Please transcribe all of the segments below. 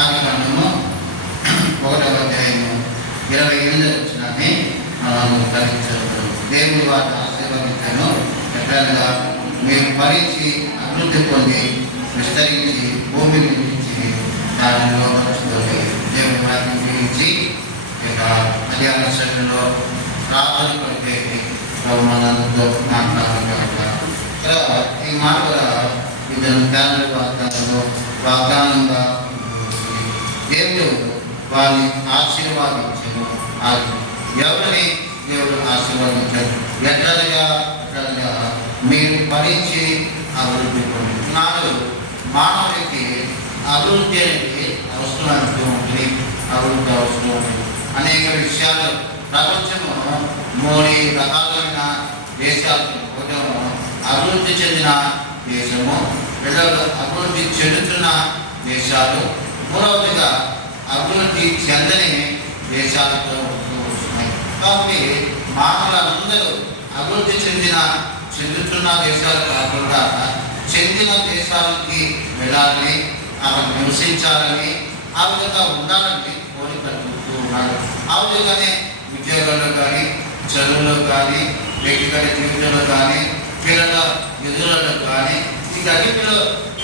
ఆదికాండము 1వ అధ్యాయము 28వ వచనాన్ని మనము తలపించవచ్చు. దేవుడు వారిని ఆశీర్వదించాను. ఎట్లనగా మీరు ఫలించి అభివృద్ధి పొంది విస్తరించి భూమిని నిర్మించి దానిలో మనుషులని దేవుని వారిని గురించి ఇక మధ్యాహ్న శైలిలో ప్రార్థన కొడితే మనంతో మాట్లాడగలుగుతాం. ఈ మాట కూడా ఇద్దరు తండ్రి వాగ్దానంగా దేవుడు వారిని ఆశీర్వాదించారు. ఎవరిని దేవుడు ఆశీర్వదించారు? ఎట్లగా మీరు భరించి అభివృద్ధి పొందుతున్నారు. మానవుడికి అభివృద్ధి అనేది అవసరమైనట్టు ఉంటుంది. అభివృద్ధి అవసరం ఉంటుంది. అనేక విషయాలు ప్రపంచము 3 రకాలైన దేశాలకు అభివృద్ధి చెందిన దేశము, అభివృద్ధి చెందుతున్న దేశాలు, మూడవదిగా అభివృద్ధి చెందని దేశాలతో వస్తున్నాయి. కాబట్టి మానవులందరూ అభివృద్ధి చెందుతున్న దేశాలు కాకుండా చెందిన దేశాలకి వెళ్ళాలని, అక్కడ నివసించాలని, ఆ విధంగా ఉండాలని కోరికలుగుతూ ఉన్నారు. ఆ విధంగానే ఉద్యోగాల్లో కానీ, చదువులో కానీ, వ్యక్తిగత జీవితంలో కానీ, పిల్లల ఎదురులలో కానీ వీటన్నిటిలో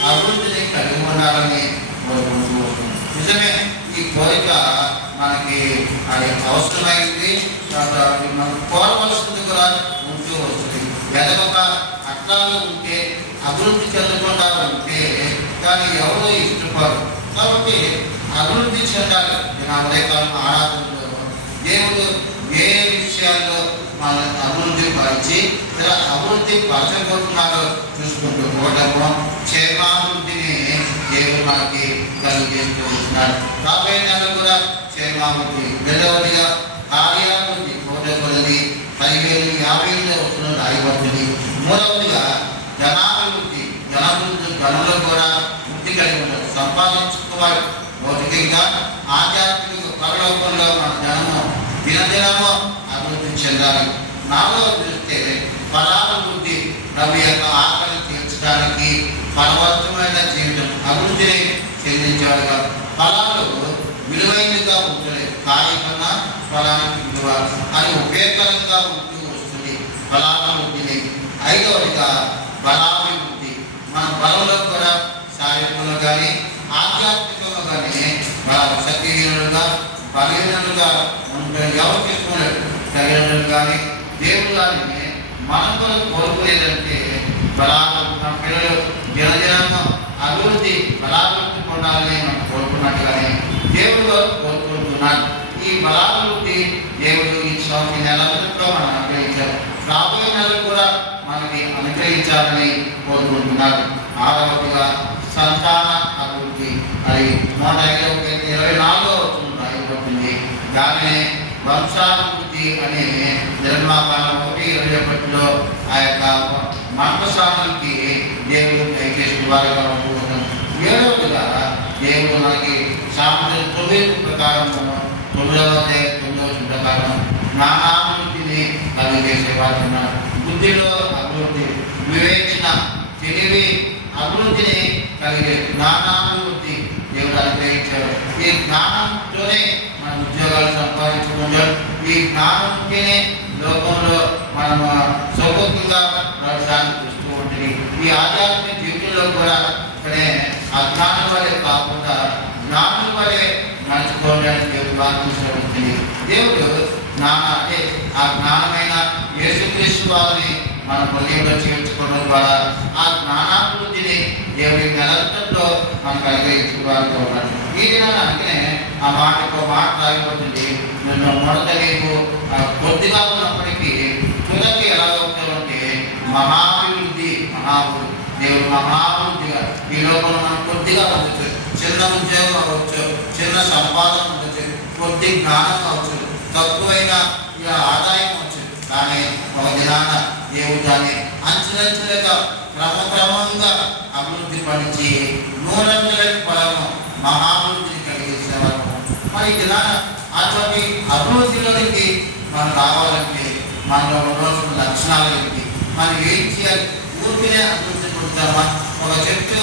అభివృద్ధిని కలిగి ఉండాలని కోరుకుంటూ ఉంటుంది. నిజమే, ఈ కోరిక మనకి అది అవసరమైంది. మనం కోరవలసింది కూడా ఉంటూ వస్తుంది. ఎదగక అట్లాగే ఉంటే, అభివృద్ధి చెందకుండా ఉంటే కానీ ఎవరో ఇష్టపడరు. కాబట్టి అభివృద్ధి చెందాలి. నా ఉదయకాలం ఆరాధనలో దేవుడు ఏ విషయాల్లో మన అభివృద్ధి పరిచి ఇలా అభివృద్ధి పరచబోతున్నారో చూసుకుంటూ పోవడము, క్షేమాభివృద్ధిని దేవుడు మనకి కలిగజేస్తూ ఉంటున్నాడు. రాబోయే నెలలో కూడా క్షేమాభివృద్ధి, రెండవదిగా కార్యాభివృద్ధి, 10,000-50,000 వస్తున్న రాయబడుతుంది. మూడవదిగా జనాభివృద్ధి, జనంలో కూడా వృద్ధి కలిగి ఉంటారు, సంపాదించుకోవాలి. భౌతికంగా ఆధ్యాత్మిక పరలోకంలో మన జనము దినదినము అభివృద్ధి చెందాలి. నాలుగవది చూస్తే ఫలాభివృద్ధి, ప్రభు యొక్క ఆకలి తీర్చడానికి ఫలవంతమైన జీవితం, అభివృద్ధిని చెందించేవాడుగా. ఫలాలు విలువైనదిగా ఉంటుంది. కాయకన్నా ఫలానికి విలువ అని ఉపయోగకరంగా ఉంటూ వస్తుంది ఫలాభివృద్ధిని. ఐదవదిగా బలాభివృద్ధి, మన బలంలో కూడా శారీరకంలో కానీ ఆధ్యాత్మికంలో కానీ శక్తిహీనులుగా బలహీనులుగా ఉంటుంది. ఎవరు చేసుకున్నారు? తల్లిదండ్రులు కానీ దేవుడు కానీ మనం కూడా కోరుకునేదంటే బలాభివృద్ధి, మన పిల్లలు దినదినం అభివృద్ధి బలాభివృద్ధి పొందాలని మనం కోరుకున్నట్టుగానే దేవుడు కోరుకుంటున్నాడు. ఈ బలాభివృద్ధి దేవుడు ఈ నెలల్లో మనం అనుగ్రహించారు. రాబోయే నెలలు కూడా మనకి అనుగ్రహించాలని కోరుకుంటున్నారు. ఆరవదిగా సంతాన అభివృద్ధి, అది 124వ రాయబడుతుంది. దానినే వంశాభివృద్ధి అని నిర్మాకాండం 1:21లో ఆ యొక్క మంటసానికి దేవుడు దయచేసిన వారిగా ఉంటున్నాం. ఏడవదిగా దేవుడు మనకి సామెతలు 9 ప్రకారం 9వ ప్రకారం జ్ఞానాభివృద్ధిని కలిగజేసేవారు ఉన్నారు. బుద్ధిలో అభివృద్ధి, వివేచన, తెలివి అభివృద్ధిని కలిగే జ్ఞానాభివృద్ధి దేవుడు అనుగ్రహించారు. ఈ జ్ఞానంతోనే మన ఉద్యోగాలు సంపాదించుకుంటారు. ఈ జ్ఞానంతోనే లోకంలో మనము సౌకర్యంగా ప్రవేశాన్ని చూస్తూ ఉంటుంది. ఈ ఆధ్యాత్మిక జీవితంలో కూడా అజ్ఞానం వల్లే కాకుండా జ్ఞానం వల్లే నడుచుకోవడానికి దేవుడు వాగ్దానం. దేవుడు అంటే ఆ జ్ఞానమైన యేసుక్రీస్తు వారిని మన హృదయంలో చేర్చుకోవడం ద్వారా ఆ జ్ఞానాభివృద్ధిని దేవుడి నెలల్లో మనకు అనుగ్రహించుకోవాలని ఉన్నాడు. ఈ దినాన్ని అందుకనే ఆ మాటకు మాట రాయబడుతుంది. నిన్ను మొదట నీకు కొద్దిగా ఉన్నప్పటికీ తుదకి ఎలా అవుతామంటే మహాభివృద్ధి. దేవుడు మహాభివృద్ధిగా ఈ లోకంలో మనం కొద్దిగా ఉండొచ్చు, చిన్న ఉద్యోగం అవ్వచ్చు, చిన్న సంపాదన ఉండొచ్చు, కొద్ది జ్ఞానం అవ్వచ్చు, తక్కువైన ఆదాయం అవచ్చు. కానీ ఒక దినాన దేవుడు దాన్ని అంచెలంచెలుగా క్రమక్రమంగా అభివృద్ధి పరిచి 100 ఫలము మహాభివృద్ధిని కలిగించేవారు. మరి దినాన అటువంటి అభివృద్ధిలోనికి మనం రావాలంటే మనలో ఉండవలసిన లక్షణాలు ఏంటి? మనం ఏం చేయాలి? ఊరికినే అభివృద్ధి పొందుతామా? ఒక చెట్టు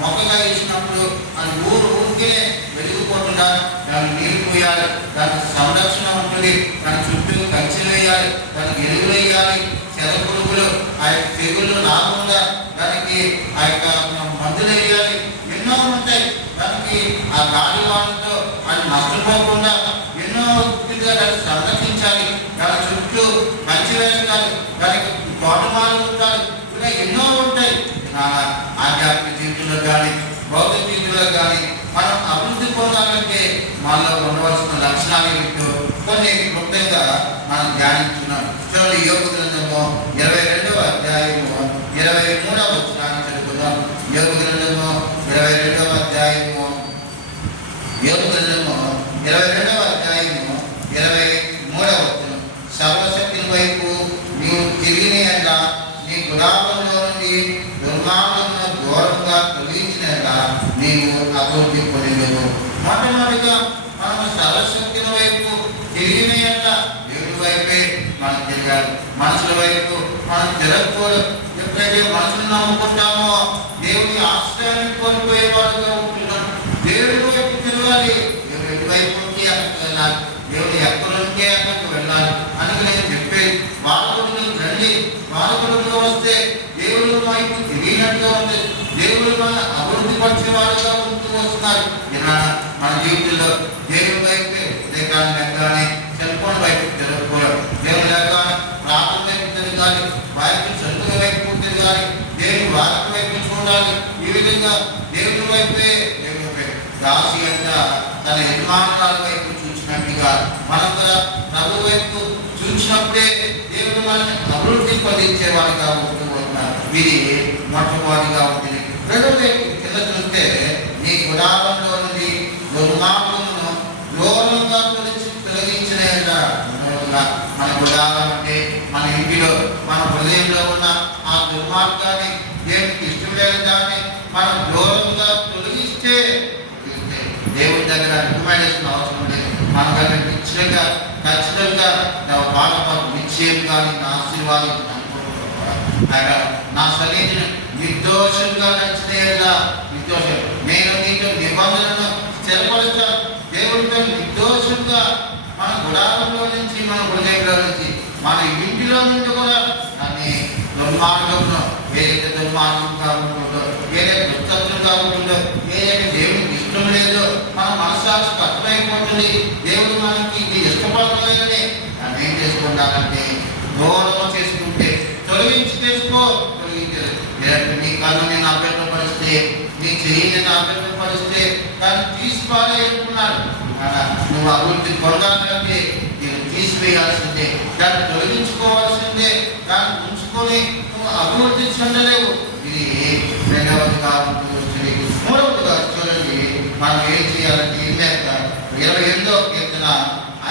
మొక్కగా వేసినప్పుడు అది ఊరికి దానికి నీరు పోయాలి, దానికి సంరక్షణ ఉంటుంది, దాని చుట్టూ కంచెలు వేయాలి, దానికి ఎరువులు వేయాలి, చెదపురుగులు ఆ యొక్క తెగుళ్ళు రాకుండా దానికి ఆ యొక్క మందులు వేయాలి, ఎన్నో ఉంటాయి. దానికి ఆ గాలి వానతో అది నష్టపోకుండా ఎన్నో వృత్తిగా దాన్ని సంరక్షించాలి, దాని చుట్టూ కంచె వేస్తారు, దానికి తోటమాలు ఉంటారు, ఇలా ఎన్నో ఉంటాయి. ఆధ్యాత్మిక జీవితంలో కానీ భౌతిక జీవితంలో కానీ మనం అభివృద్ధి పొందాలంటే మనలో ఉండవలసిన లక్షణాలు ఏమిటో కొన్ని క్లుప్తంగా మనం ధ్యానించున్నాం. చూడండి, యోబు గ్రంథము 22వ అధ్యాయము 23వ వచనాన్ని చదువుకుందాం. యోబు గ్రంథము 22వ అధ్యాయము 23వ వచనం. సర్వశక్తుని వైపు నీవు తిరిగిన ఎడల నీ గుడారంలో నుండి దుర్మార్గమును దూరంగా తొలగించిన ఎడల నీవు అభివృద్ధి పొందెదవు. మొట్టమొదటిగా మనము సర్వశక్తుని వైపు తిరిగిన ఎడల దేవుడి వైపే మనం తిరగాలి. మనుషుల వైపు మనం తిరగకూడదు. ఎప్పుడైతే మనుషులను నమ్ముకుంటామో దేవుని ఆశ్రయాన్ని కోల్పోయేవాడుగా ఉంటున్నాం. దేవుడి వైపు తిరగాలి. దేవుడు ఎటువైపు ఉంటే అక్కడికి వెళ్ళాలి, దేవుడు ఎక్కడుంటే అక్కడికి వెళ్ళాలి అని నేను చెప్పేది. బాలకుడు రండి, బాలకుడుగా వస్తే దేవుడు వైపు తిరిగినట్టుగా ఉంది. దేవుడు మన అభివృద్ధి పరిచేవాడుగా ఉంటూ వస్తున్నారు. ఇలా మన జీవితంలో దేవుడి వైపే లేకానే సెల్ ఫోన్ వైపు తిరగకూడదు. దేవుడు లేక ప్రార్థన వైపు తిరగాలి, వారికి చదువుల వైపు తిరగాలి, దేవుడి వారికి వైపు చూడాలి. ఈ విధంగా దేవుడి వైపే దాసి అంట తన యజమానురాల వైపు చూసినట్టుగా మనం కూడా ప్రభు వైపు చూసినప్పుడే దేవుడు మనల్ని అభివృద్ధి పొందించేవాడిగా ఉంటూ ఉంటున్నారు. ఇది మొట్టమొదటిగా ఉంటుంది. రెండో వైపు కింద చూస్తే నీ గుడారంలో నుండి దుర్మార్గమును దూరంగా తొలగించిన మన గుడారం అంటే మన ఇంటిలో మన హృదయంలో ఉన్న ఆ దుర్మార్గాన్ని, దేవునికి ఇష్టం లేని దాన్ని మనం దూరంగా తొలగిస్తే దేవుడి దగ్గర రికమెండేషన్ అవసరం లేదు. మన దగ్గర ఖచ్చితంగా బాధపడు నిశ్చయంగా నా ఆశీర్వాదం నా సన్నిధిని నిర్దోషంగా నచ్చినదా నిర్దోషం నేను నీతో నిబంధనను స్థిరపరుస్తాను. దేవుడితో నిర్దోషంగా మన గుడారంలో నుంచి, మన హృదయంలో నుంచి, మన ఇంటిలో నుండి కూడా దాన్ని దుర్మార్గంలో ఏదైతే దుర్మార్గంగా ఉంటుందో, ఏదైతే దుస్తత్వంగా ఉంటుందో, ఏదైతే దేవుడికి ఇష్టం లేదో మన మనస్సాక్షికి అర్థమైపోతుంది. దేవుడు మనకి ఇది ఇష్టపడలేదని దాన్ని ఏం చేసుకుంటానంటే దూరం చేసుకుంటే తొలగించేది. లేదంటే నీ కన్నుని నా బిడ్డ పరిస్తే, నీ చెయ్యిని నా బిడ్డ పరిస్తే దాన్ని తీసిపారేసుకున్నాడు. నువ్వు అభివృద్ధి పొందాలంటే నేను తీసివేయాల్సిందే, దాన్ని తొలగించుకోవాల్సిందే, దాన్ని ఉంచుకొని నువ్వు అభివృద్ధి చెందలేవు. ఇది రెండవదిగా ఉంటుంది. మూడవదిగా చూడండి, మనం ఏం చేయాలంటే 28వ కీర్తన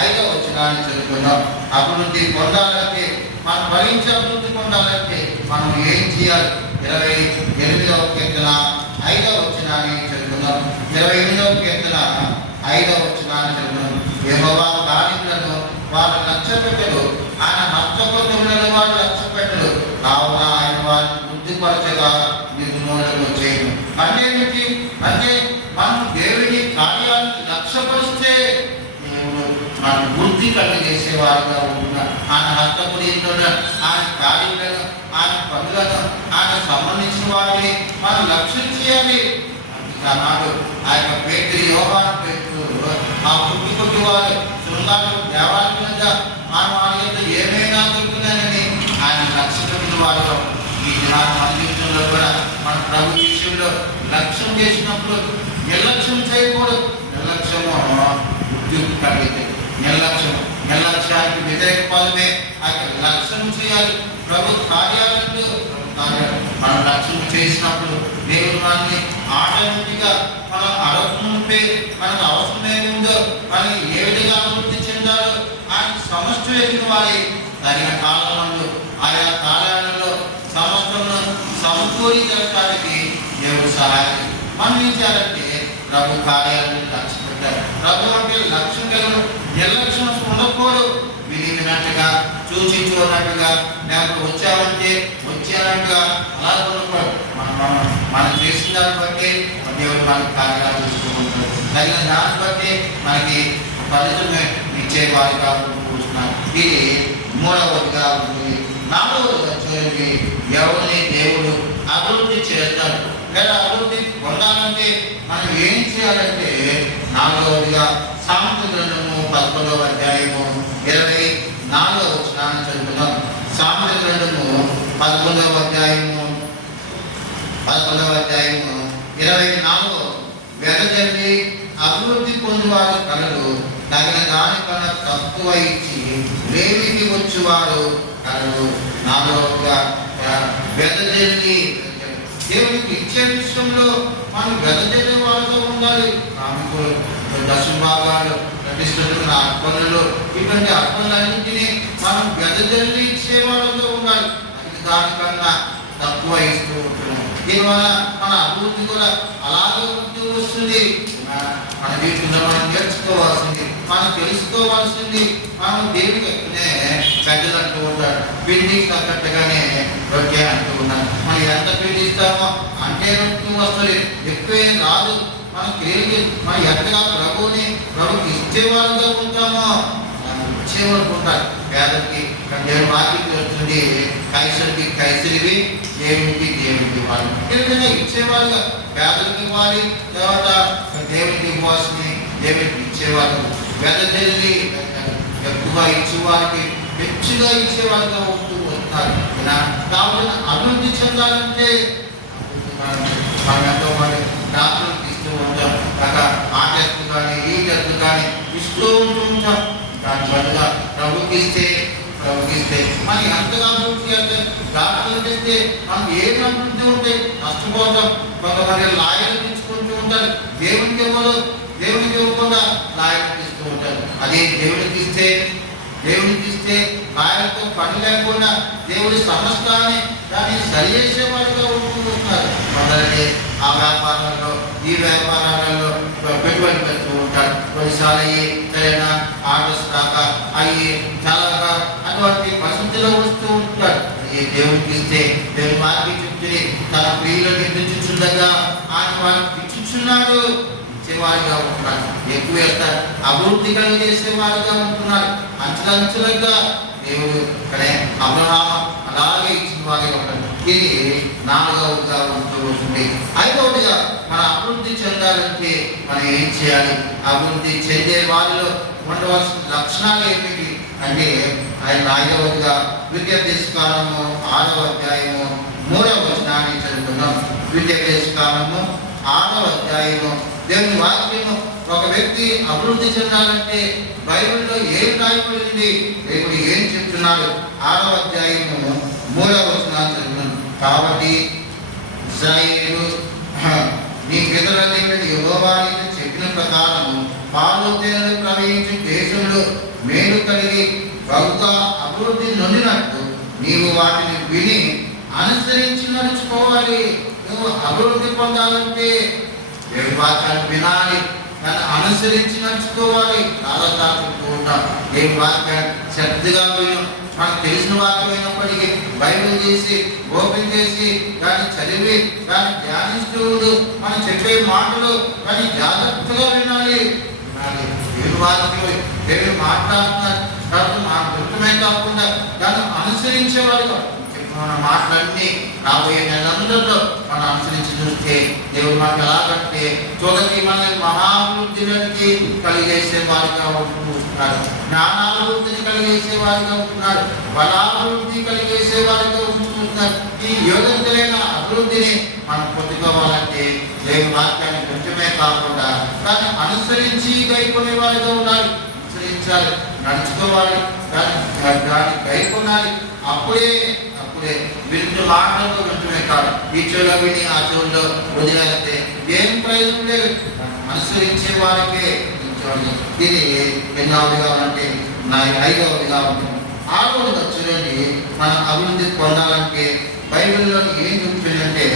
5వ వచనాన్ని చదువుకుందాం. అభివృద్ధి పొందాలంటే, మనం భరించి అభివృద్ధి పొందాలంటే మనం ఏం చేయాలి? 28వ కీర్తన 5వ వచనాన్ని చదువుకుందాం. 28వ కీర్తన 5వ వచనాన్ని చదువుకుందాం. యెహోవా దానిలను వారు లక్ష్యపెట్టడు, ఆయన హస్తకృతములను వారు లక్ష్యపెట్టడు, కావున ఆయన వారిని వృద్ధిపరచగా నిర్మూలన చేయను. అంటే మనం దేవుని కార్యాలను లక్ష్యపరిస్తే దేవుడు మన వృద్ధి కలిగేసేవారుగా ఉంటున్నాడు. ఆయన హస్తపురీలను, ఆయన కార్యాలను, ఆయన పనులను, ఆయన సంబంధించిన వారిని మనం లక్ష్యం చేయాలి. నాడు ఆ యొక్క పేరు యోహాను పేరు ఆ పుట్టి వారు శృంగారు దేవాలయం మీద వారి ఏమైనా దొరుకుతున్నాయని ఆయన లక్ష్యం వారు. ఈ దినాలు మన జీవితంలో కూడా మన ప్రభు విషయంలో లక్ష్యం చేసినప్పుడు నిర్లక్ష్యం చేయకూడదు. నిర్లక్ష్యము ఉద్యోగం కలిగితే నిర్లక్ష్యానికి వ్యతిరేక పదమే ఆ యొక్క లక్ష్యం చేయాలి. ప్రభు కార్యాలను మనం లక్ష్యం చేసినప్పుడు దేవుడు మనల్ని ఆటోమేటిక్గా మనం అడగముందే మనకు అవసరం ఏముందో, మనం ఏ విధంగా అభివృద్ధి చెందాలో ఆయన సమస్య వేసిన వారి తగిన కాలంలో ఆయా కాలాలలో సమస్యలను సమకూరించడానికి దేవుడు సహాయం. మనం ఏం చేయాలంటే ప్రభు కార్యాలను లక్ష్యం పెట్టారు. ప్రభు అంటే లక్ష్యం కలిగిన నిర్లక్ష్యం ఉండకూడదు. వినినట్టుగా చూచినట్టుగా లేకపోతే వచ్చామంటే వచ్చానట్టుగా అలా ఉండకూడదు. మనం చేసిన దాన్ని బట్టి దేవుడు మనకి కార్యాలు చూస్తూ ఉంటాడు. తగిన దాన్ని బట్టి మనకి ఫలితం ఇచ్చేవారిగా ఉంటున్నాం. ఇది మూడవదిగా ఉంటుంది. నాలుగవదిగా చూడండి, ఎవరిని దేవుడు అభివృద్ధి చేస్తాడు లేదా అభివృద్ధి పొందాలంటే మనం ఏం చేయాలంటే, నాలుగవదిగా సామెతల గ్రంథము 11వ అధ్యాయము 24వ వచనాన్ని చదువుకుందాం. సామెతల గ్రంథము 11వ అధ్యాయము 24వ వెదజల్లి అభివృద్ధి పొందువారు కలరు, తగిన దానికన్నా తక్కువ ఇచ్చి లేమికి వచ్చేవారు కలరు. నాలుగవగా వెదజల్లి, దేవునికి ఇచ్చే విషయంలో మనం వెదజల్లి వాళ్ళతో ఉండాలి. కానుకలు, దశభాగాలు, ప్రతిష్ఠితులు, అర్పణలు, ఇటువంటి అర్పణలన్నింటినీ మనం వెదజల్లి ఇచ్చే వాళ్ళతో ఉండాలి. అది దానికన్నా తక్కువ ఇస్తూ ఉంటున్నాం. దీనివల్ల మన అభివృద్ధి కూడా అలాగే ఉంటూ వస్తుంది. మన జీవితంలో మనం నేర్చుకోవాల్సింది, మనం తెలుసుకోవాల్సింది, మనం దేవుడికి ఎక్కువనే పెద్దలు అంటూ ఉంటారు, పిండికి తగ్గట్టుగానే రొట్టె అంటూ ఉన్నారు. మనం ఎంత పిండి ఇస్తామో అంటే వస్తుంది, ఎక్కువేం రాదు. మనం తిరిగి మనం ఎంతగా ప్రభుకి ఇచ్చేవాళ్ళుగా ఉంటామో ఇచ్చేవాళ్ళు ఉంటారు. పేదలకి దేవుని వాక్యం వస్తుంది, కైసరికి కైసరివి, దేవునికి దేవునికి ఇవ్వాలి. ఈ విధంగా ఇచ్చేవాళ్ళుగా పేదలకు ఇవ్వాలి, తర్వాత దేవునికి ఇవ్వాల్సింది దేవునికి ఇచ్చేవాళ్ళు. వెదజల్లి ఎక్కువగా ఇచ్చేవారికి ಹೆಚ್ಚుగా ఇచ్చేవాళ్ళుగా ఉంటూ వస్తున్నారు. కాబట్టి అభివృద్ధి చెందాలంటే మనం ఎంతో మంది డాక్టర్లకు ఇస్తూ ఉంటాం, ఆ టెస్ట్ కానీ ఈ టెస్ట్ కానీ ఇస్తూ ఉంటూ ఉంటాం. దాని బదులుగా ప్రభుకిస్తే మనం ఎంతగా అభివృద్ధి చేస్తే, డాక్టర్లకు ఇస్తే మనం ఏం అభివృద్ధి ఉంటే నష్టపోతాం. కొంతమంది లాయర్లు తీసుకుంటూ ఉంటారు, దేవునికి ఇవ్వకుండా లాయర్లు ఇస్తూ ఉంటారు. అదే దేవుడికి ఇస్తే లాయర్తో పని లేకుండా దేవుడి సమస్తాన్ని దాన్ని సరిచేసేవాడిగా ఉంటున్నారు. కొందరికి ఆ వ్యాపారాల్లో ఈ వ్యాపారాలలో పెట్టుబడి పెడుతూ ఉంటారు. కొన్నిసార్లు సరైన ఆర్డర్స్ రాక అవి చాలా అటువంటి పరిస్థితుల్లో వస్తూ ఉంటారు. దేవుడికి ఇస్తే దేవుని వారికి చెప్తే తన ప్రియులను నిర్మించుచుండగా ఆయన వారికి ఇచ్చుచున్నాడు, ఇచ్చేవారిగా ఉంటున్నారు. ఎక్కువ వేస్తారు, అభివృద్ధి కలిగేసేవారిగా ఉంటున్నారు. అంచెలంచెలుగా దేవుడు ఇక్కడే అబ్రహాము అలాగే ఇచ్చిన వారిగా ఉంటారు. ఇది నాలుగవదిగా ఉంటూ ఉంటుంది. ఐదవదిగా మన అభివృద్ధి చెందాలంటే మనం ఏం చేయాలి? అభివృద్ధి చెందే వారిలో ఉండవలసిన లక్షణాలు ఏమిటి అంటే, ఆయన ఐదవదిగా ద్వితీయోపదేశకాండము 6వ అధ్యాయము 3వ వచనాన్ని చదువుతున్నాం. ద్వితీయోపదేశకాండము 6వ అధ్యాయము దేవుని వాక్యము ఒక వ్యక్తి అభివృద్ధి చెందాలంటే బైబిల్లో ఏం రాయబడింది, దేవుడు ఏం చెప్తున్నాడు? 6వ అధ్యాయము 3వ వచనాన్ని చదువుతున్నాం. కాబట్టి ఇశ్రాయేలు నీ పితరుల దేవుడు యెహోవా నీకు చెప్పిన ప్రకారము పాలు తేనెలు ప్రవహించు దేశంలో మేలు కలిగి బహుగా అభివృద్ధి నొందినట్టు నీవు వాటిని విని అనుసరించి నడుచుకోవాలి. నువ్వు అభివృద్ధి పొందాలంటే దేవుని వాక్యాన్ని వినాలి, దాన్ని అనుసరించి నడుచుకోవాలి. చాలాసార్లు ఉంటాం, దేవుని వాక్యాన్ని శ్రద్ధగా విను. మనకు తెలిసిన వాక్యం అయినప్పటికీ బైబిల్ చేసి ఓపెన్ చేసి దాన్ని చదివి దాన్ని ధ్యానిస్తూ మనం చెప్పే మాటలు కానీ జాగ్రత్తగా వినాలి. దేవుని వాక్యం దేవుడు మాట్లాడుతున్నారు కాబట్టి మా గుర్తమే కాకుండా దాన్ని అనుసరించేవాడుగా మన మాటలన్నీ రాబోయే నెలందరిలో మనం అనుసరించి చూస్తే దేవుడు మనకు ఎలాగంటే చూడకి మనల్ని మహాభివృద్ధిలోనికి కలిగేసే వారిగా ఉంటున్నారు, జ్ఞానాభివృద్ధిని కలిగేసే వారిగా ఉంటున్నారు, బలాభివృద్ధి కలిగేసే వారిగా ఉంటున్నారు. ఈ యోగంతులైన అభివృద్ధిని మనం పొందుకోవాలంటే దేవుని వాక్యాన్ని కొంచెమే కాకుండా దాన్ని అనుసరించి గైకొనే వారిగా ఉండాలి. అనుసరించాలి, నడుచుకోవాలి, దాన్ని గైకొనాలి. అప్పుడే వింటూ మాటలతో వింటమే కాదు, ఈ చెవులో విని ఆ చెవుల్లో వదిలేస్తే ఏం ప్రయోజనం లేదు. అనుసరించే వారికే ఇది ఎన్నవదిగా ఉంటే నా ఐదవదిగా ఉంటుంది. ఆరవదిగా చూడండి, మనం అభివృద్ధి పొందాలంటే బైబిల్లోని ఏం చూపిందంటే,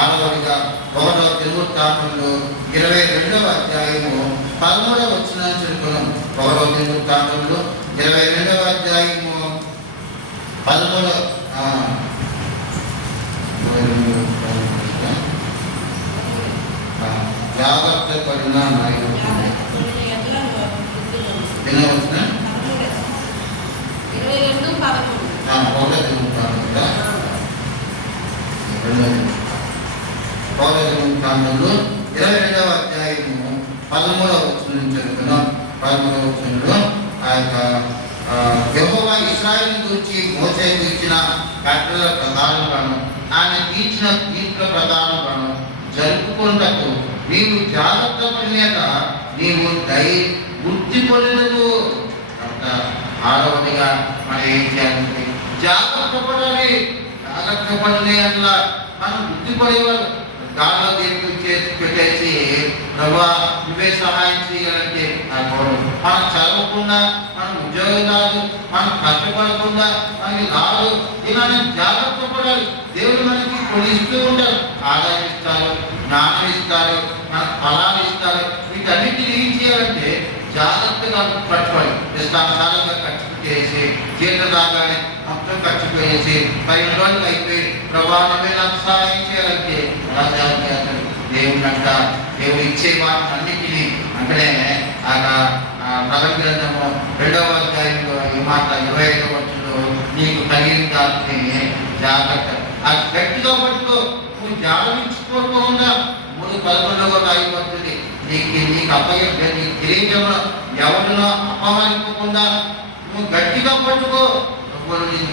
ఆరవదిగా 1వ దినవృత్తాంతంలో 22వ అధ్యాయము 13వ వచనాన్ని చదువుకున్నాం. 1వ దినవృత్తాంతంలో 22వ అధ్యాయము 13వ జాగ్రత్త పడిన చదువుతున్నా నాయకుడుతుంది ఎన్నో వచ్చిన 22 కాండంలో 22వ అధ్యాయము 13వ వచనం నుంచి చదువుతున్నాం. 13వ వచనంలో ఆ యొక్క యెహోవా ఇశ్రాయేలు గురించి మోసేకు ఇచ్చిన కట్టల ప్రకారములను ఆయన తీర్చిన తీర్పుల ప్రకారములను జరుపుకుంటకు నీవు జాగ్రత్త పడినాక నీవు వృత్తి పొందదు. అంత ఆరవదిగా మనం ఏం చేయాలంటే జాగ్రత్త పడాలి. జాగ్రత్త పడినే అట్లా మనం వృత్తి పడేవారు గాల్లో దేవుడికి చేసి పెట్టేసి ప్రభా నువ్వే సహాయం చేయాలంటే మనం చదవకుండా మనం ఉద్యోగం రాదు, మనం కష్టపడకుండా మనకి రాదు. ఇలానే జాగ్రత్త పడాలి. దేవుడు మనకి కొన్ని ఇస్తూ ఉంటారు. ఆదాయం ఇస్తారు, జ్ఞానం ఇస్తారు, మనకు ఫలాలు ఇస్తారు. వీటన్నిటిని ఏం చేయాలంటే జాగ్రత్తగా పట్టుకోవాలి. ఇష్టానుసారంగా ఖర్చు చేసి జీతం రాగానే మొత్తం ఖర్చు చేసి 10 రోజులు అయిపోయి ప్రభావమే నాకు సహాయం చేయాలంటే అలా చేయాలి. దేవుడు అంట దేవుడు ఇచ్చే వాటిని అన్నిటినీ అంటనే ప్రకటన గ్రంథము 2వ అధ్యాయంలో ఈ మాట 25వ వచనంలో నీకు కలిగిన దాన్ని జాగ్రత్త అది గట్టిగా పట్టుకో. నువ్వు జాగ్రత్తించుకోకుండా 3:11 రాయబడుతుంది. నీకు అప్పయ్య నీ కిరీటంలో ఎవరినో అపహరించకుండా నువ్వు గట్టిగా పట్టుకో.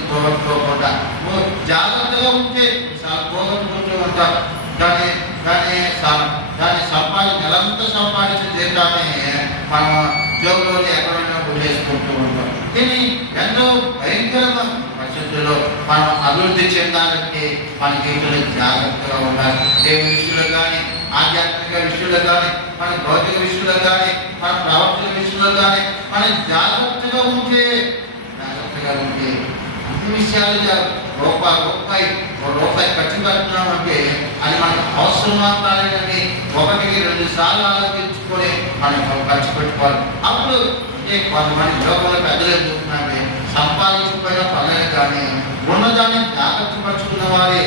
పోగొట్టుకోకుండా నువ్వు జాగ్రత్తగా ఉంటే పోగొట్టుకుంటూ ఉంటావు. దాన్ని నెలంతా సంపాదించిన జీతాన్ని మనం ఉద్యోగంలో ఎక్కడైనా చేసుకుంటూ ఉంటాం. దీన్ని ఎంతో భయంకరమైన పరిస్థితుల్లో మనం అభివృద్ధి చెందాలంటే మన జీవితంలో జాగ్రత్తగా ఉండాలి. దేవుని విషయంలో కానీ, ఆధ్యాత్మిక విషయంలో కానీ, మన భౌతిక విషయంలో కానీ, మన ప్రవర్తన విషయంలో కానీ మనం జాగ్రత్తగా ఉంటే అన్ని విషయాలు రూపాయి ఖర్చు పెడుతున్నామంటే అది మనకు అవసరమా కాలేదని 1-2 సార్లు ఆలోచించుకొని మనం ఖర్చు పెట్టుకోవాలి. అప్పుడు కొంతమంది లోపల పెద్దలు చెప్తున్నారంటే సంపాదించకపోయినా పర్లేదు కానీ ఉన్నదాన్ని జాగ్రత్త పరుచుకున్న వారే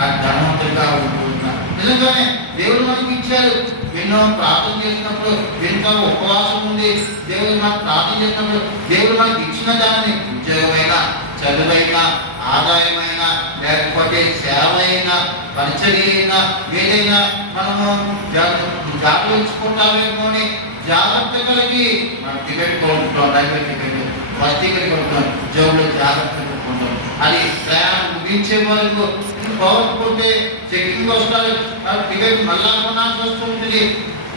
ఆ ధనవంతులుగా ఉంటున్నారు. నిజంగానే దేవుడు మనకి ఇచ్చారు. ఎన్నో ప్రార్థన చేసినప్పుడు ఎంతో ఉపవాసం ఉంది. దేవుడు మనకు ప్రార్థన చేసినప్పుడు దేవుడు మనకి ఇచ్చిన దాన్ని ఉద్యోగమైనా, చదువైనా, ఆదాయమైనా, లేకపోతే సేవ అయినా, పరిచర్య అయినా, ఏదైనా మనము జాగ్రత్తించుకుంటామేమో అని జాగ్రత్త కలిగి మనం టికెట్ కొనుక్కుంటాం. రైల్వే టికెట్, బస్ టికెట్ కొనుక్కుంటాం, ఉద్యోగంలో జాగ్రత్త కొనుక్కుంటాం. అది ప్రయాణం ముగించే వరకు పోగొట్టుకుంటే చెక్కింగ్ వస్తారు, టికెట్ మళ్ళా కొనాల్సి వస్తుంటుంది.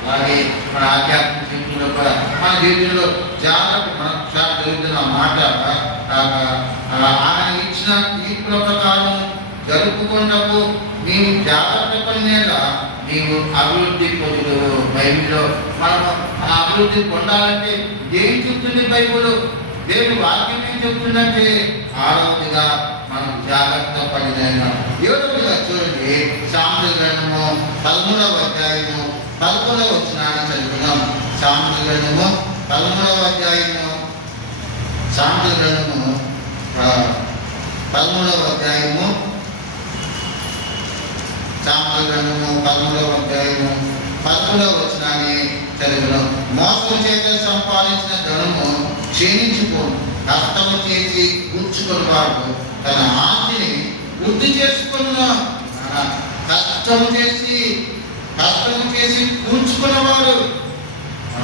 అలాగే మన ఆధ్యాత్మిక జీవితంలో కూడా మన జీవితంలో జాగ్రత్త మనం జరుగుతున్న మాట ఆయన ఇచ్చిన తీర్పుల ప్రకారం జరుపుకున్నప్పుడు నీవు జాగ్రత్త పడిన నీవు అభివృద్ధి పొందు. బైబిల్లో మనం అభివృద్ధి పొందాలంటే ఏం చెప్తుంది బైబిల్? దేవుని వాక్యం ఏం చెప్తుందంటే 6వదిగా మనం జాగ్రత్త పడిన 7వదిగా చూడండి. సామెతల గ్రంథము 13వ అధ్యాయము 11వ వచనాన్ని చదువుకున్నాం. సామెతల గ్రంథము 13వ అధ్యాయము 13వ అధ్యాయము 11వ వచనాన్ని చదువుకున్నాం. మోసం చేత సంపాదించిన ధనము క్షీణించుకోను, కష్టము చేసి కూర్చుకుని వాడు తన ఆస్తిని వృద్ధి చేసుకున్న. కష్టము చేసి కూర్చుకున్నవాడు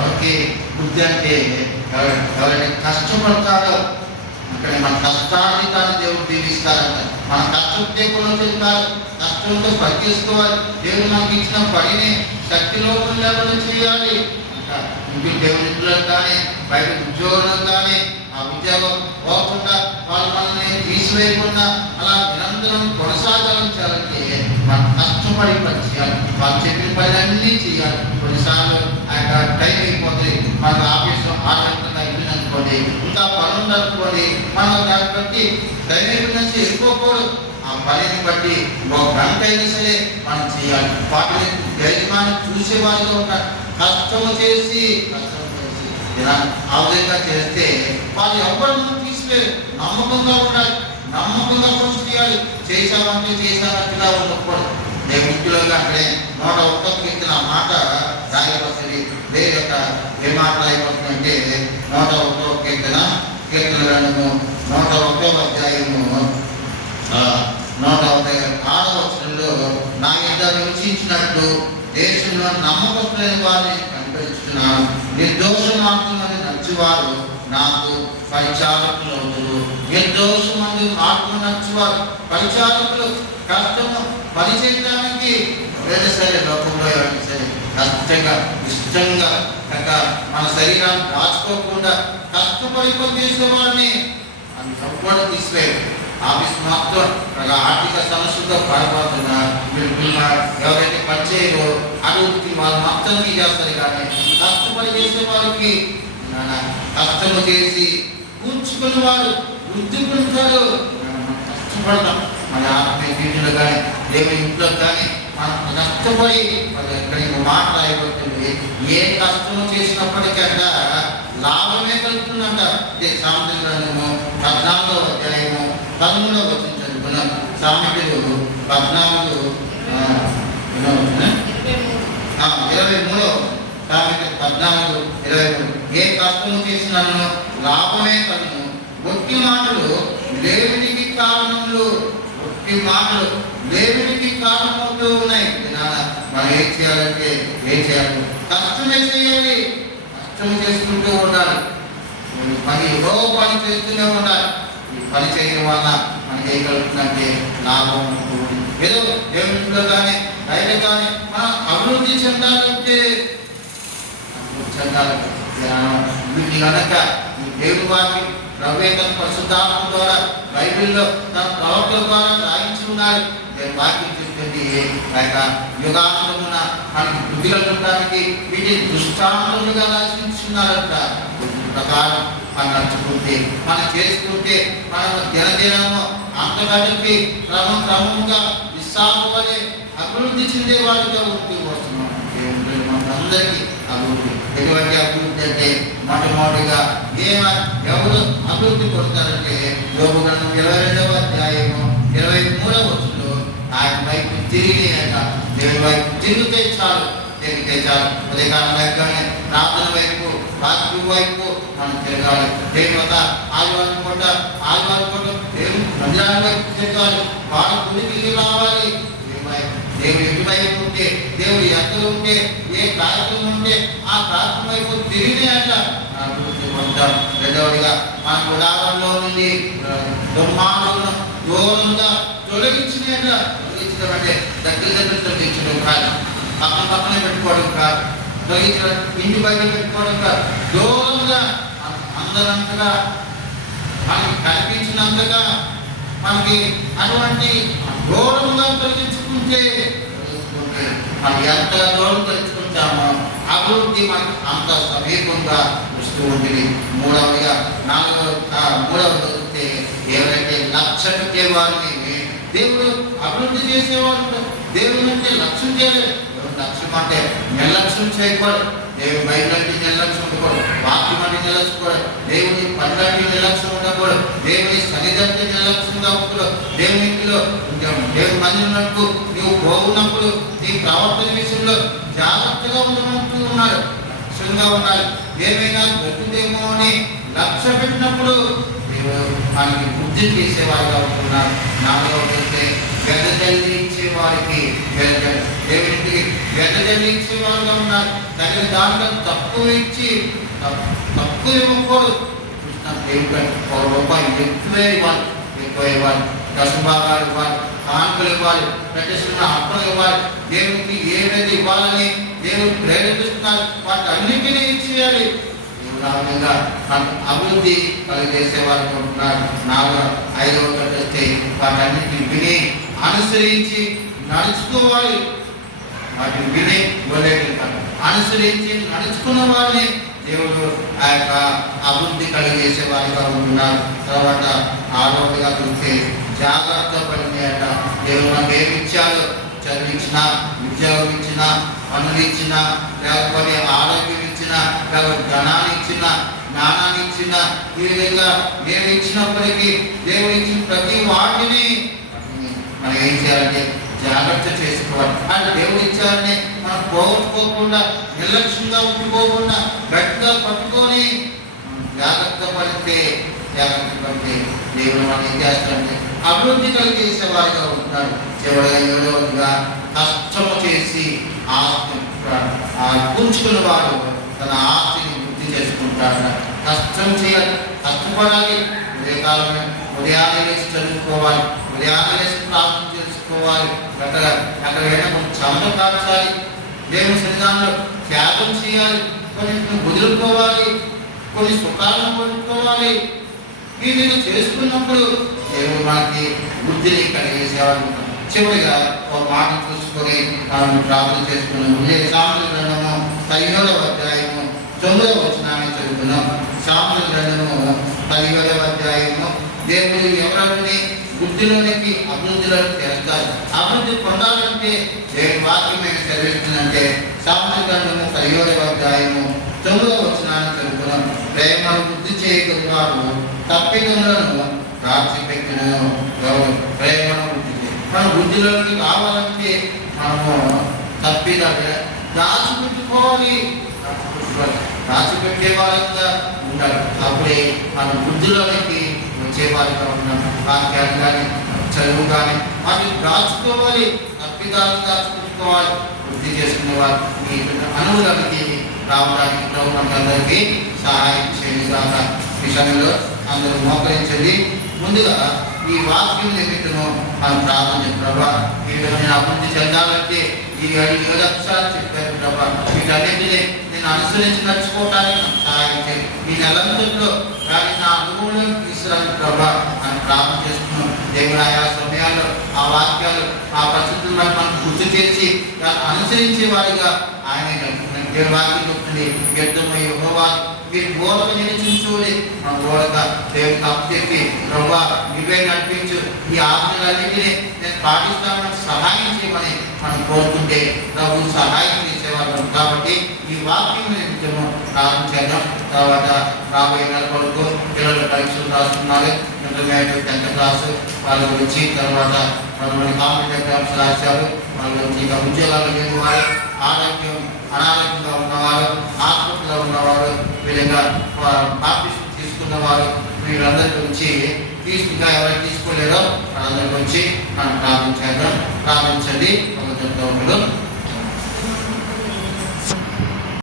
ఓకే. బుద్ధి అంటే ఎవరైనా కష్టపడతాడో అక్కడ మన కష్టాన్ని తాను దేవుడు దీవిస్తారంట. మన కష్టం లేకుండా చెప్తారు, కష్టంతో పని చేసుకోవాలి. దేవుడు మనకి ఇచ్చిన పనిని శక్తి లోపం లేకుండా చేయాలి అంట. ఇంటి దేవుని ఇంట్లో కానీ, బయట ఉద్యోగంలో కానీ ఆ ఉద్యోగం పోకుండా వాళ్ళు మనల్ని తీసివేయకుండా అలా నిరంతరం కొనసాగించాలంటే మనం కష్టపడి పని చేయాలి. వాళ్ళు చెప్పిన పని అన్నీ చేయాలి. కొన్నిసార్లు ఆ యొక్క టైం అయిపోతుంది. మన ఆఫీస్లో ఆటంకంగా ఇల్లునుకోండి, ఇంకా పనులు అనుకోండి, మనం దాన్ని బట్టి దైవం నుంచి వెళ్ళిపోకూడదు. ఆ పనిని బట్టి 1 గంట అయినా సరే మనం చేయాలి. వాటిని యజమాని చూసేవాళ్ళలో ఒక కష్టము చేసి ఇలా ఆ విధంగా చేస్తే వాళ్ళు ఎవరు తీసివేరు. నమ్మకంగా ఉండాలి, నమ్మకంగా కృషి చేయాలి. చేసామంటే చేసామంటేలా ఉండకూడదు. నేను ఇంటిలో అక్కడే 101 కీర్తన ఆ మాట రాయవలసింది. వేరే యొక్క ఏ మాట రాయవలసిందంటే 101 కీర్తన గ్రంథము 101 అధ్యాయము 106వ వచనంలో, నా యుద్ధ నివసించినట్టు దేశంలో నమ్మకస్తులైన వారిని కనిపెడుతున్నాను. నిర్దోష మార్గమని నచ్చువారు నాకు పరిచారకులు అవుతారు. నిర్దోషమంది మార్గం నచ్చువారు పరిచారకులు. కష్టము పని చేయడానికి ఎవరైనా సరే లోకంలో ఎవరైనా సరే కష్టంగా ఇష్టంగా మన శరీరాన్ని దాచుకోకుండా కష్టపడి పని చేసే వారిని అది తప్పకుండా తీసివేయాలి. ఆఫీస్ మాత్రం ఆర్థిక సమస్యలతో బాధపడుతున్నారు. ఎవరైతే పని చేయరో అడుగుకి వాళ్ళు మాత్రం చేస్తారు. కానీ కష్టపడి చేసే వారికి కష్టము చేసి కూర్చుకుని వారు గుర్తుకుంటారు. కష్టపడతాం మన ఆత్మీయ జీవితంలో కానీ దేవుని ఇంట్లో కానీ మనం కష్టపడి ఎక్కడికి మాట రాయబడుతుంది. ఏ కష్టము చేసినప్పటికంటే లాభమే కలుగుతుందంట. సామెతల గ్రంథము 14వ అధ్యాయము 13వ వచనం చదువుకున్నాం. సామెతలు 14 23వ సామెత 14:23. ఏ కష్టము చేసినాను లాభమే కలుగును. ఒట్టి మాటలు లేవిడికి కారణములు. ఒట్టి మాటలు లేవిడికి కారణమవుతూ ఉన్నాయి. మనం ఏం చేయాలంటే ఏం చేయాలి? కష్టమే చేయాలి. కష్టం చేసుకుంటూ ఉండాలి. పని ఏదో పని చేస్తూనే ఉండాలి. ఈ పని చేయడం వల్ల మనకి ఏం కలుగుతుందంటే లాభం ఉంటుంది. ఏదో దేవునిలో కానీ బయట కానీ మనం అభివృద్ధి చెందాలంటే వీటి కనుక ఈ దేవుని వారికి ప్రభుత్వ పరిశుద్ధాత్మ ద్వారా బైబిల్లో తన ప్రవక్తల ద్వారా రాయించి ఉన్నారు. వాక్యం చెప్తుంది యుగాంతమున మనకి బుద్ధి కలగడానికి వీటిని దృష్టాంతములుగా రచించున్నారంట. ప్రకారం మనం నడుచుకుంటే మనం చేసుకుంటే మనం దినదినము అంతకంటే క్రమంగా విశాఖమని అభివృద్ధి చెందే వారిగా ఉంటూ వస్తున్నాం. మనందరికీ అభివృద్ధి. ఎటువంటి అభివృద్ధి అంటే మొట్టమొదటిగా ఎవరు అభివృద్ధి పొందుతారంటే యోబు గ్రంథం 22వ అధ్యాయము 23వ వచనంలో ఆయన వైపు తిరిగి దేవుని వైపు తిరిగితే చాలు. ఉదయకాలం వైపుగానే ప్రార్థన వైపు వాక్యం వైపు మనం తిరగాలి. దేవుని ఆదివారం పూట దేవుని మందిరాల వైపు తిరగాలి. వాడు గుడికి రావాలి. దేవుడు ఎటువైపు ఉంటే దేవుడు ఎక్కడ ఉంటే ఏ కార్యక్రమం ఉంటే ఆ కార్యక్రమం వైపు తిరిగినే అట్లా అభివృద్ధి పొందుతాం. రెండవదిగా మన గుడారంలో నుండి దుర్మార్గులను దూరంగా తొలగించినట్లా. తొలగించడం అంటే దగ్గర తొలగించడం కాదు, పక్కనే పెట్టుకోవడం కాదు, తొలగించడం ఇంటి బయట పెట్టుకోవడం కాదు. దూరంగా అందరంతగా మనకి కనిపించినంతగా మనకి అటువంటి దూరంగా తొలగించుకుంటే మనం ఎంత దూరం తొలగించుకుంటామో అభివృద్ధి మనకి అంత సమీపంగా వస్తూ ఉంటుంది. మూడవదిగా మూడవది ఎవరైతే లక్ష్య పెట్టే వారిని దేవుడు అభివృద్ధి చేసేవాళ్ళు. దేవుడు అంటే లక్ష్యం చేయలేదు. లక్ష్యం అంటే నిర్లక్ష్యం చేయకూడదు. దేవుని బైబిల్ అంటే నిర్లక్ష్యం ఉండకూడదు. వాక్యం అంటే నిర్లక్ష్యకూడదు. దేవుని పనులంటే నిర్లక్ష్యం ఉండకూడదు. దేవుని సన్నిధి నిర్లక్ష్యంగా ఉండకూడదు. దేవుని ఇంటిలో దేవుని మందిరంలో నువ్వు పోవున్నప్పుడు నీ ప్రవర్తన విషయంలో జాగ్రత్తగా ఉండమంటూ ఉన్నాడు. లక్ష్యంగా ఉండాలి. ఏమైనా దొరుకుతుందేమో అని లక్ష్య పెట్టినప్పుడు మనకి బుద్ధి చేసేవారుగా ఉంటున్నారు. నాలుగవది వెదజల్లి ఇచ్చేవారికి దేవునికి వెదజల్లి ఇచ్చేవారుగా ఉన్నారు. తగిన దాంట్లో తక్కువ ఇచ్చి తక్కువ ఇవ్వకూడదు. దేవుడు ₹1 ఎక్కువ ఇవ్వాలి. దశభాగాలు ఇవ్వాలి, కానుకలు ఇవ్వాలి, ప్రతిష్ఠ అర్పణలు ఇవ్వాలి. దేవునికి ఏదైతే ఇవ్వాలని దేవుడు ప్రేరేపిస్తున్నారు వాటి అన్నింటినీ ఇచ్చేయాలి. దేవుడు అభివృద్ధి కలిగజేసేవారు ఉంటున్నారు. 5వ వస్తే వాటన్నిటిని విని అనుసరించి నడుచుకోవాలి. వాటిని విని అనుసరించి నడుచుకున్న వారిని దేవుడు ఆ యొక్క అభివృద్ధి కలిగజేసే వారిగా ఉంటున్నారు. తర్వాత 6వదిగా చూస్తే జాగ్రత్త పడినాయట. దేవుడు మనకు ఏమి ఇచ్చాడు? చదివించిన, ఉద్యోగం ఇచ్చిన, పనులు ఇచ్చిన, లేకపోతే ఆరోగ్యం ఇచ్చిన, లేకపోతే ధనాన్ని ఇచ్చిన, జ్ఞానాన్ని ఇచ్చిన, ఈ విధంగా మేము ఇచ్చినప్పటికీ దేవుడు ఇచ్చిన ప్రతి వాటిని మనం ఏం చేయాలంటే జాగ్రత్త చేసుకోవాలి. అంటే దేవుడు ఇచ్చారని మనం పోగొట్టుకోకుండా, నిర్లక్ష్యంగా ఉండిపోకుండా గట్టిగా పట్టుకొని జాగ్రత్త పడితే దేవుడు మనం ఏం చేస్తాడంటే అభివృద్ధి కలిగేసే వారిగా ఉంటున్నాడు. చివరిగా 7వదిగా కష్టము చేసి ఆస్తి పుంజుకున్న వాడు తన ఆస్తిని వృద్ధి చేసుకుంటాడు. కష్టం చేయాలి, కష్టపడాలి. ఉదయాన్నే లేచి చదువుకోవాలి, ఉదయాన్నే లేచి ప్రార్థన చేసుకోవాలి. అక్కడ కొంచెం చెమట కాల్చాలి, దేవుని సన్నిధానంలో త్యాగం చేయాలి, కొన్ని వదులుకోవాలి, కొన్ని సుఖాలను వదులుకోవాలి. వీటిని చేసుకున్నప్పుడు దేవుడు మనకి బుద్ధిని కలిగేసేవాడు. చివరిగా ఒక మాట చూసుకొని మనం ప్రార్థన చేసుకున్నాం. సామెతల గ్రంథము 15వ అధ్యాయము 9వ వచనాన్ని చదువుకున్నాం. సామెతల గ్రంథము 15వ అధ్యాయము దేవుడు ఎవరిని బుద్ధిలోనికి అభివృద్ధిలోకి తెస్తారు. అభివృద్ధి పొందాలంటే దేవుని వాక్యం ఏమి చదివిస్తుందంటే సామెతల గ్రంథము 15వ అధ్యాయము 9వ వచనాన్ని చదువుకున్నాం. ప్రేమను వృద్ధి చేయగలిగారు, తప్పిదములను రాచిపెట్టిన ప్రేమను వృద్ధి. మన బుద్ధిలోకి కావాలంటే మనము తప్పిదాన్ని దాచిపెట్టుకోవాలి, దాచిపెట్టే వాళ్ళగా ఉండాలి. అప్పుడే మన బుద్ధిలోనికి వచ్చే వారిగా ఉన్నాం. వాక్యాలు కానీ చదువు కానీ వాటిని దాచుకోవాలి, తప్పిదాలను దాచిపెట్టుకోవాలి. వృద్ధి చేసుకునే వారు మీ అనుభవానికి రావడానికి ప్రభు అందరికీ సహాయం చేయగా ఈ సమయంలో అందరూ మోకరించండి. ముందుగా ఈ వాక్యం నిమిత్తము మనం ప్రార్థన చేస్తాం. ప్రభా, ఈ విధమైన అభివృద్ధి చెందాలంటే ఈ 7 లక్షలు చెప్పారు. ప్రభా, వీటన్నింటినీ నేను అనుసరించి నడుచుకోవడానికి సహాయం చేయండి. ఈ నెలంతట్లో కానీ నా అనుభవంలో తీసుకురాని ప్రభా అని ప్రార్థన చేస్తున్నాం. దేవుడు ఆయా సమయాల్లో ఆ వాక్యాలు ఆ పరిస్థితులను మనకు గుర్తు తెచ్చి దాన్ని అనుసరించే వారిగా ఆయన దేవుడు వాక్యం చెప్తుంది. యుద్ధమై యెహోవా మీరు బోధక నిలిచించుడి, మన బోధక దేవుడికి అప్పచెప్పి ప్రభా నువ్వే నడిపించు, ఈ ఆజ్ఞలన్నింటినీ నేను పాటిస్తామని సహాయం చేయమని మనం కోరుకుంటే ప్రభు సహాయం చేసేవాళ్ళం. కాబట్టి ఈ వాక్యం నిమిత్తము ప్రార్థన చేద్దాం. తర్వాత రాబోయే నెల వరకు పిల్లలు పరీక్షలు రాస్తున్నారు. ఇంటర్మీడియట్ 10th క్లాసు వాళ్ళు వచ్చి తర్వాత కొంతమంది కాంపిటేటివ్ ఎగ్జామ్స్ రాశారు. వాళ్ళు వచ్చి ఇంకా ఉద్యోగాలు లేని వారు, అనారోగ్యంగా ఉన్నవారు, హాస్పిటల్లో ఉన్నవారు, వీళ్ళగా బాప్టిజం తీసుకున్నవారు, వీళ్ళందరి గురించి ఇంకా ఎవరైనా తీసుకోలేదో వాళ్ళందరి గురించి మనం ప్రార్థన చేద్దాం. ప్రార్థించండి.